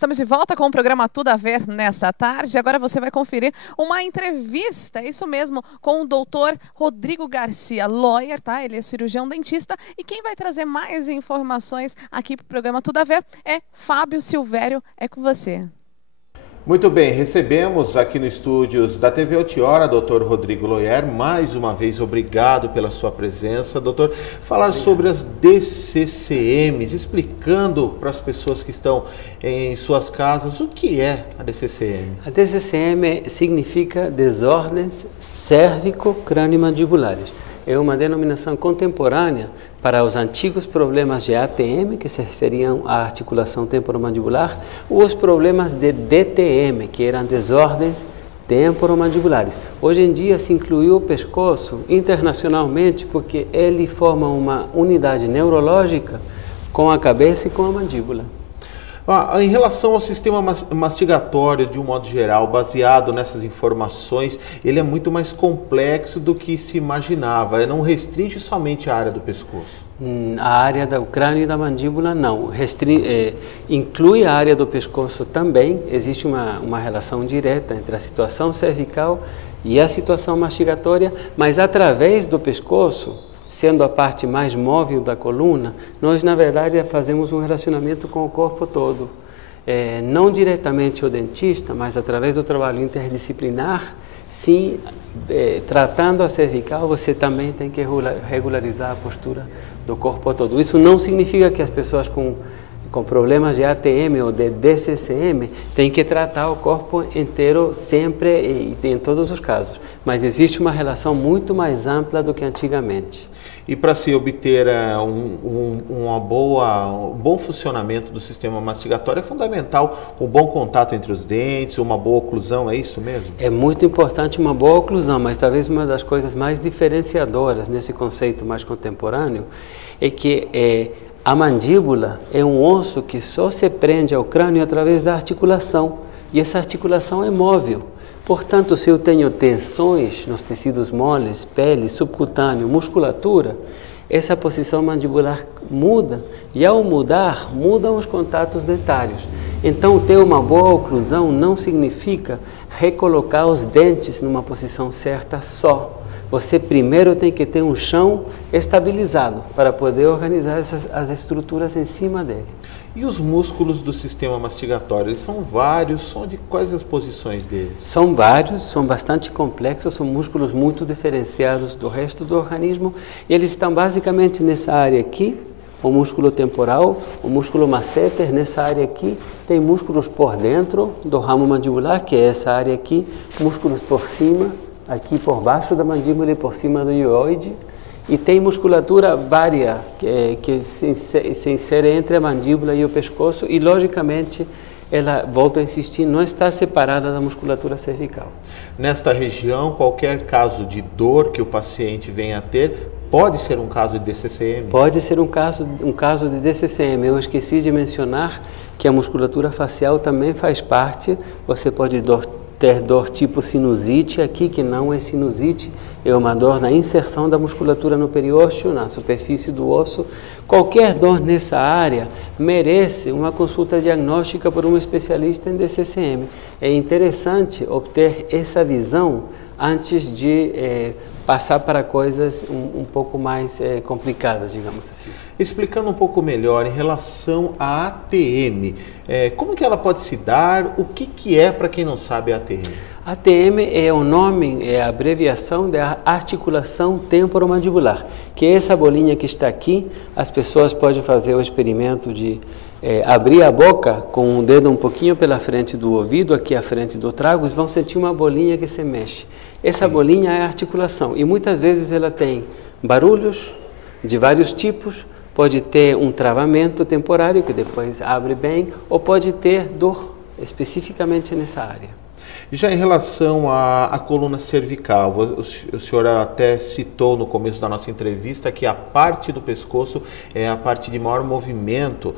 Estamos de volta com o programa Tudo a Ver nesta tarde. Agora você vai conferir uma entrevista, isso mesmo, com o doutor Rodrigo Garcia, lawyer, tá? Ele é cirurgião dentista e quem vai trazer mais informações aqui para o programa Tudo a Ver é Fábio Silvério. É com você. Muito bem, recebemos aqui no estúdios da TV Altiora, doutor Rodrigo Loyer. Mais uma vez, obrigado pela sua presença. Doutor, falar sobre as DCCMs, explicando para as pessoas que estão em suas casas o que é a DCCM. A DCCM significa desordens cérvico-crânio-mandibulares. É uma denominação contemporânea para os antigos problemas de ATM, que se referiam à articulação temporomandibular, ou os problemas de DTM, que eram desordens temporomandibulares. Hoje em dia se incluiu o pescoço internacionalmente porque ele forma uma unidade neurológica com a cabeça e com a mandíbula. Em relação ao sistema mastigatório, de um modo geral, baseado nessas informações, ele é muito mais complexo do que se imaginava. Não restringe somente a área do pescoço. A área do crânio e da mandíbula não. Inclui a área do pescoço também. Existe uma relação direta entre a situação cervical e a situação mastigatória, mas através do pescoço, sendo a parte mais móvel da coluna, nós, na verdade, fazemos um relacionamento com o corpo todo. Não diretamente o dentista, mas através do trabalho interdisciplinar, sim, tratando a cervical, você também tem que regularizar a postura do corpo todo. Isso não significa que as pessoas com problemas de ATM ou de DCCM têm que tratar o corpo inteiro sempre e em todos os casos. Mas existe uma relação muito mais ampla do que antigamente. E para se obter um bom funcionamento do sistema mastigatório, é fundamental um bom contato entre os dentes, uma boa oclusão, é isso mesmo? É muito importante uma boa oclusão, mas talvez uma das coisas mais diferenciadoras nesse conceito mais contemporâneo é que a mandíbula é um osso que só se prende ao crânio através da articulação, e essa articulação é móvel. Portanto, se eu tenho tensões nos tecidos moles, pele, subcutâneo, musculatura, essa posição mandibular muda, e ao mudar, mudam os contatos dentários. Então, ter uma boa oclusão não significa recolocar os dentes numa posição certa só. Você primeiro tem que ter um chão estabilizado para poder organizar as estruturas em cima dele. E os músculos do sistema mastigatório, eles são vários, são de quais as posições deles? São vários, são bastante complexos, são músculos muito diferenciados do resto do organismo. Eles estão basicamente nessa área aqui, o músculo temporal, o músculo masseter, nessa área aqui, tem músculos por dentro do ramo mandibular, que é essa área aqui, músculos por cima, aqui por baixo da mandíbula e por cima do hioide, e tem musculatura vária que se insere entre a mandíbula e o pescoço, e logicamente ela, volto a insistir, não está separada da musculatura cervical. Nesta região, qualquer caso de dor que o paciente venha a ter, pode ser um caso de DCCM? Pode ser um caso de DCCM. Eu esqueci de mencionar que a musculatura facial também faz parte. Você pode ter dor tipo sinusite aqui, que não é sinusite, é uma dor na inserção da musculatura no periósteo, na superfície do osso. Qualquer dor nessa área merece uma consulta diagnóstica por um especialista em DCCM. É interessante obter essa visão antes de passar para coisas um pouco mais complicadas, digamos assim. Explicando um pouco melhor em relação à ATM, como que ela pode se dar, o que é, para quem não sabe, a ATM? ATM é o nome, é a abreviação da articulação temporomandibular, que é essa bolinha que está aqui. As pessoas podem fazer o experimento de abrir a boca com o dedo um pouquinho pela frente do ouvido, aqui à frente do tragus, vão sentir uma bolinha que se mexe. Essa bolinha é a articulação e muitas vezes ela tem barulhos de vários tipos, pode ter um travamento temporário que depois abre bem, ou pode ter dor especificamente nessa área. Já em relação à coluna cervical, o senhor até citou no começo da nossa entrevista que a parte do pescoço é a parte de maior movimento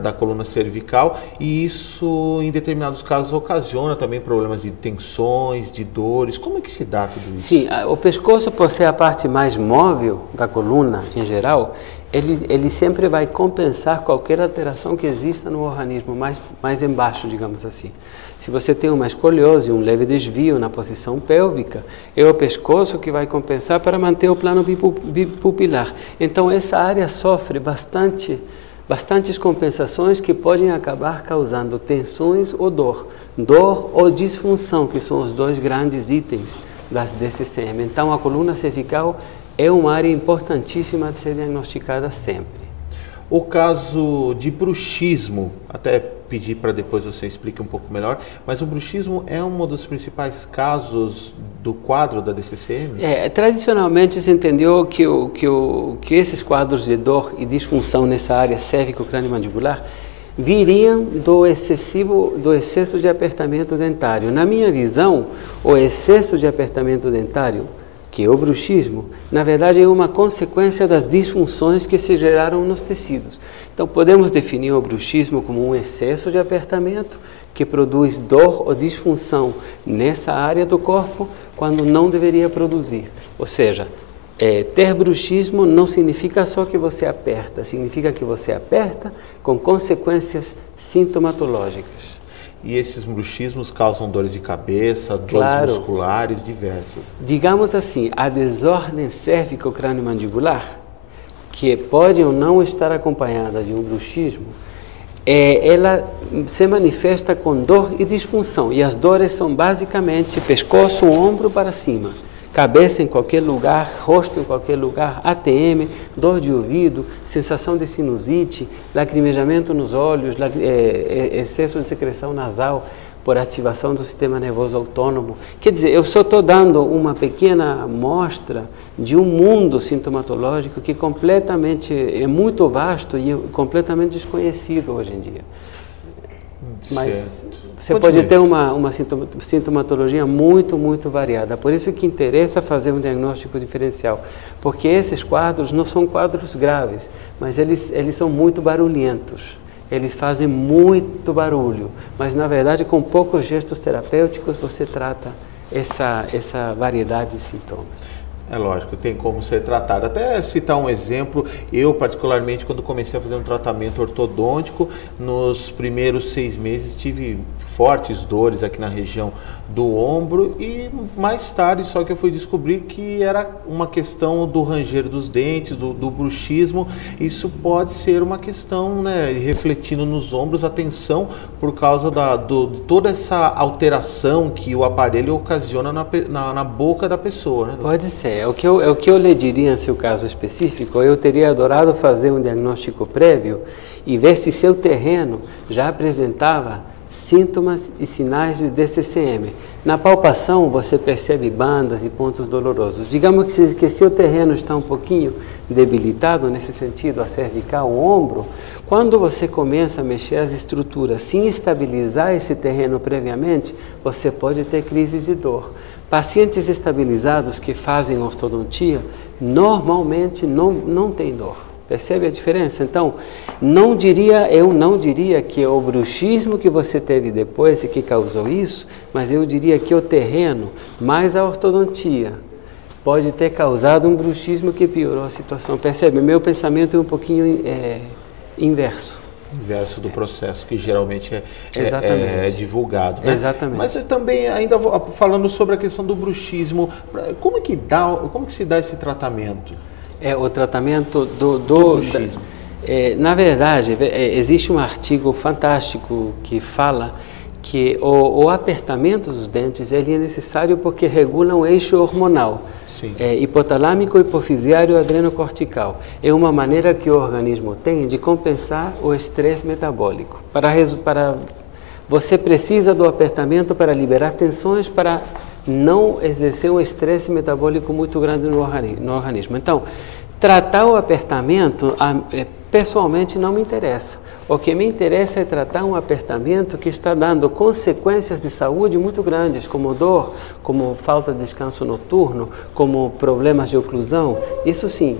da coluna cervical, e isso em determinados casos ocasiona também problemas de tensões, de dores. Como é que se dá tudo isso? Sim, o pescoço, por ser a parte mais móvel da coluna em geral, ele sempre vai compensar qualquer alteração que exista no organismo mais embaixo, digamos assim. Se você tem uma escoliose, um leve desvio na posição pélvica, é o pescoço que vai compensar para manter o plano bipupilar. Então, essa área sofre bastantes compensações que podem acabar causando tensões ou dor ou disfunção, que são os dois grandes itens das DCCM. Então, a coluna cervical é uma área importantíssima de ser diagnosticada sempre. O caso de bruxismo, até pedir para depois você explique um pouco melhor, mas o bruxismo é um dos principais casos do quadro da DCCM? Tradicionalmente se entendeu que esses quadros de dor e disfunção nessa área cérvico-crânio-mandibular viriam do excesso de apertamento dentário. Na minha visão, o excesso de apertamento dentário, que é o bruxismo, na verdade é uma consequência das disfunções que se geraram nos tecidos. Então, podemos definir o bruxismo como um excesso de apertamento que produz dor ou disfunção nessa área do corpo quando não deveria produzir. Ou seja, ter bruxismo não significa só que você aperta, significa que você aperta com consequências sintomatológicas. E esses bruxismos causam dores de cabeça, dores musculares diversas. Digamos assim, a desordem cérvico-crânio-mandibular, que pode ou não estar acompanhada de um bruxismo, ela se manifesta com dor e disfunção. E as dores são basicamente pescoço, ombro para cima. Cabeça em qualquer lugar, rosto em qualquer lugar, ATM, dor de ouvido, sensação de sinusite, lacrimejamento nos olhos, excesso de secreção nasal por ativação do sistema nervoso autônomo. Quer dizer, eu só estou dando uma pequena amostra de um mundo sintomatológico que é muito vasto e completamente desconhecido hoje em dia. Mas você pode ter uma sintomatologia muito variada. Por isso que interessa fazer um diagnóstico diferencial, porque esses quadros não são quadros graves, mas eles são muito barulhentos. Eles fazem muito barulho, mas na verdade com poucos gestos terapêuticos você trata essa variedade de sintomas. É lógico, tem como ser tratado. Até citar um exemplo, eu particularmente quando comecei a fazer um tratamento ortodôntico, nos primeiros 6 meses tive fortes dores aqui na região do ombro e mais tarde só que eu fui descobrir que era uma questão do ranger dos dentes, do bruxismo. Isso pode ser uma questão, né, refletindo nos ombros, a tensão por causa de toda essa alteração que o aparelho ocasiona na boca da pessoa, né? Pode ser. O que eu lhe diria em seu caso específico, eu teria adorado fazer um diagnóstico prévio e ver se seu terreno já apresentava sintomas e sinais de DCCM. Na palpação você percebe bandas e pontos dolorosos. Digamos que se o terreno está um pouquinho debilitado nesse sentido, a cervical, o ombro, quando você começa a mexer as estruturas sem estabilizar esse terreno previamente, você pode ter crises de dor. Pacientes estabilizados que fazem ortodontia normalmente não têm dor. Percebe a diferença? Então, eu não diria que é o bruxismo que você teve depois e que causou isso, mas eu diria que o terreno, mais a ortodontia, pode ter causado um bruxismo que piorou a situação. Percebe? Meu pensamento é um pouquinho inverso. Inverso do processo que geralmente é divulgado, né? Exatamente. Mas eu também, ainda falando sobre a questão do bruxismo, como que se dá esse tratamento? O tratamento do bruxismo. Na verdade, existe um artigo fantástico que fala que o apertamento dos dentes ele é necessário porque regula o eixo hormonal. Hipotalâmico, hipofisiário e adrenocortical. É uma maneira que o organismo tem de compensar o estresse metabólico. Você precisa do apertamento para liberar tensões, para não exercer um estresse metabólico muito grande no organismo. Então, tratar o apertamento, pessoalmente, não me interessa. O que me interessa é tratar um apertamento que está dando consequências de saúde muito grandes, como dor, como falta de descanso noturno, como problemas de oclusão. Isso sim,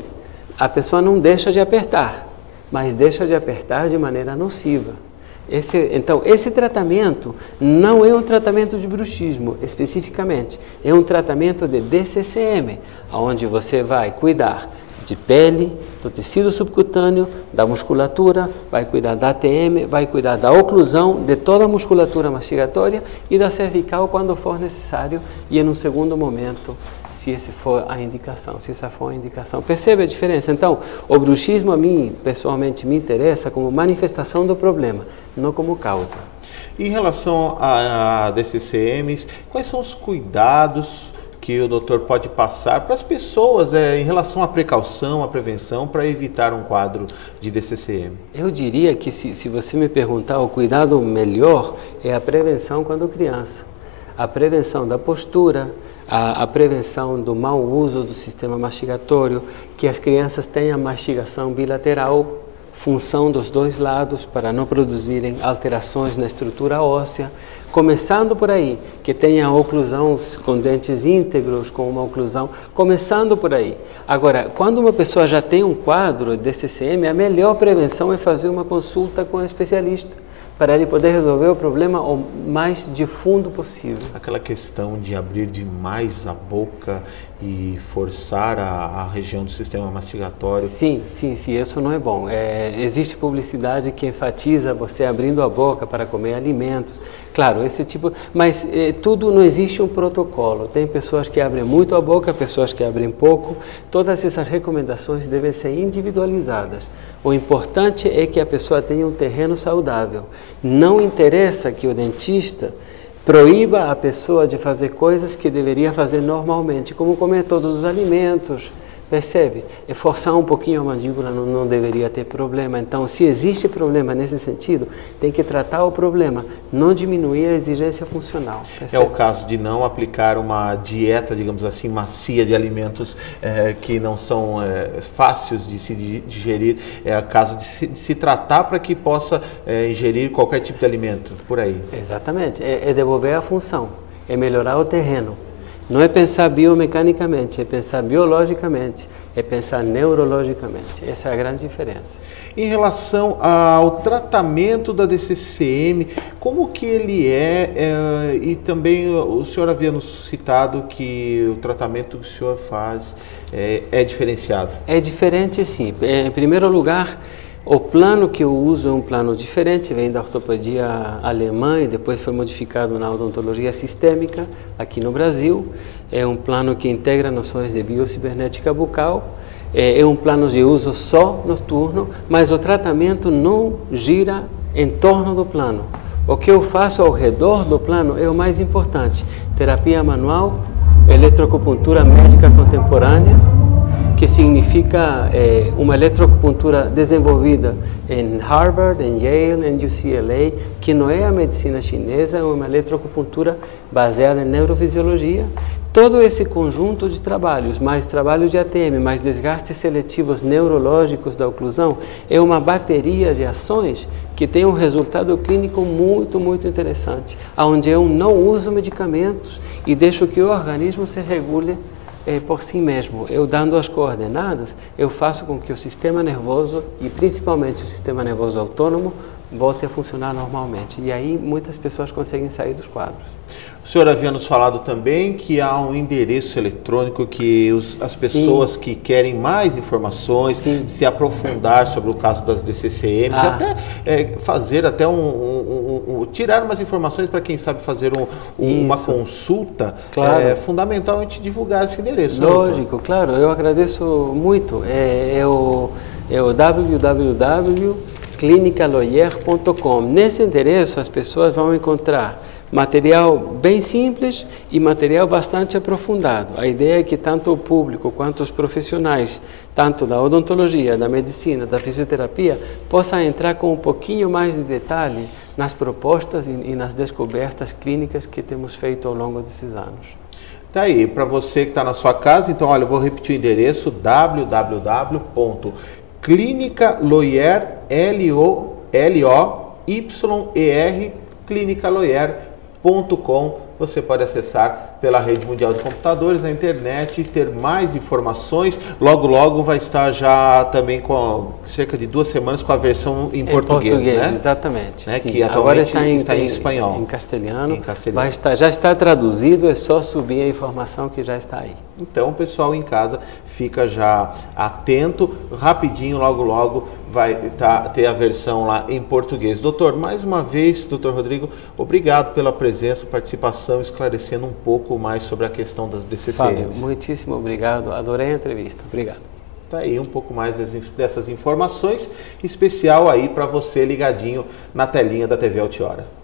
a pessoa não deixa de apertar, mas deixa de apertar de maneira nociva. Então, esse tratamento não é um tratamento de bruxismo, especificamente. É um tratamento de DCCM, onde você vai cuidar de pele, do tecido subcutâneo, da musculatura, vai cuidar da ATM, vai cuidar da oclusão, de toda a musculatura mastigatória e da cervical quando for necessário e em um segundo momento, se essa for a indicação. Percebe a diferença? Então, o bruxismo a mim, pessoalmente, me interessa como manifestação do problema, não como causa. Em relação a DCCMs, quais são os cuidados que o doutor pode passar para as pessoas em relação à precaução, à prevenção, para evitar um quadro de DCCM? Eu diria que, se você me perguntar, o cuidado melhor é a prevenção quando criança. A prevenção da postura, a prevenção do mau uso do sistema mastigatório, que as crianças tenham mastigação bilateral, função dos dois lados para não produzirem alterações na estrutura óssea, começando por aí, que tenha oclusão com dentes íntegros, com uma oclusão, começando por aí. Agora, quando uma pessoa já tem um quadro de DCCM, a melhor prevenção é fazer uma consulta com um especialista, para ele poder resolver o problema o mais de fundo possível. Aquela questão de abrir demais a boca e forçar a região do sistema mastigatório. Sim, isso não é bom. Existe publicidade que enfatiza você abrindo a boca para comer alimentos. Claro, esse tipo... Mas tudo, não existe um protocolo. Tem pessoas que abrem muito a boca, pessoas que abrem pouco. Todas essas recomendações devem ser individualizadas. O importante é que a pessoa tenha um terreno saudável. Não interessa que o dentista proíba a pessoa de fazer coisas que deveria fazer normalmente, como comer todos os alimentos, percebe? E forçar um pouquinho a mandíbula não deveria ter problema. Então, se existe problema nesse sentido, tem que tratar o problema, não diminuir a exigência funcional. Percebe? É o caso de não aplicar uma dieta, digamos assim, macia de alimentos que não são fáceis de se digerir. É o caso de se tratar para que possa ingerir qualquer tipo de alimento, por aí. Exatamente. É devolver a função, é melhorar o terreno. Não é pensar biomecanicamente, é pensar biologicamente, é pensar neurologicamente. Essa é a grande diferença. Em relação ao tratamento da DCCM, como que ele e também o senhor havia nos citado que o tratamento que o senhor faz é diferenciado? É diferente, sim. Em primeiro lugar, o plano que eu uso é um plano diferente, vem da ortopedia alemã e depois foi modificado na odontologia sistêmica aqui no Brasil. É um plano que integra noções de biocibernética bucal. É um plano de uso só noturno, mas o tratamento não gira em torno do plano. O que eu faço ao redor do plano é o mais importante. Terapia manual, eletroacupuntura médica contemporânea, que significa uma eletroacupuntura desenvolvida em Harvard, em Yale, em UCLA, que não é a medicina chinesa, é uma eletroacupuntura baseada em neurofisiologia. Todo esse conjunto de trabalhos, mais trabalhos de ATM, mais desgastes seletivos neurológicos da oclusão, é uma bateria de ações que tem um resultado clínico muito, muito interessante, onde eu não uso medicamentos e deixo que o organismo se regule por si mesmo. Eu dando as coordenadas, eu faço com que o sistema nervoso, e principalmente o sistema nervoso autônomo, volte a funcionar normalmente. E aí muitas pessoas conseguem sair dos quadros. O senhor havia nos falado também que há um endereço eletrônico que as pessoas que querem mais informações, se aprofundar sobre o caso das DCCMs, até fazer até tirar umas informações para quem sabe fazer uma consulta, claro. É fundamental a gente divulgar esse endereço. Lógico, claro, eu agradeço muito. É o www.clinicaloyer.com. Nesse endereço as pessoas vão encontrar material bem simples e material bastante aprofundado. A ideia é que tanto o público quanto os profissionais, tanto da odontologia, da medicina, da fisioterapia, possam entrar com um pouquinho mais de detalhe nas propostas e nas descobertas clínicas que temos feito ao longo desses anos. Tá aí, para você que está na sua casa, então, olha, eu vou repetir o endereço, www.clinicaloyer, L-O-Y-E-R, clinicaloyer.com. você pode acessar pela Rede Mundial de Computadores, na internet, ter mais informações. Logo, logo vai estar já também com cerca de 2 semanas com a versão em português, né? Exatamente. Né? Sim. Que Agora atualmente está em espanhol. Em castelhano. Em castelhano. Já está traduzido, é só subir a informação que já está aí. Então, o pessoal em casa fica já atento, rapidinho, logo, logo vai ter a versão lá em português. Doutor, mais uma vez, doutor Rodrigo, obrigado pela presença, participação, esclarecendo um pouco mais sobre a questão das DCCMs. Fábio, muitíssimo obrigado, adorei a entrevista. Obrigado. Tá aí um pouco mais dessas informações, especial aí para você ligadinho na telinha da TV Altiora.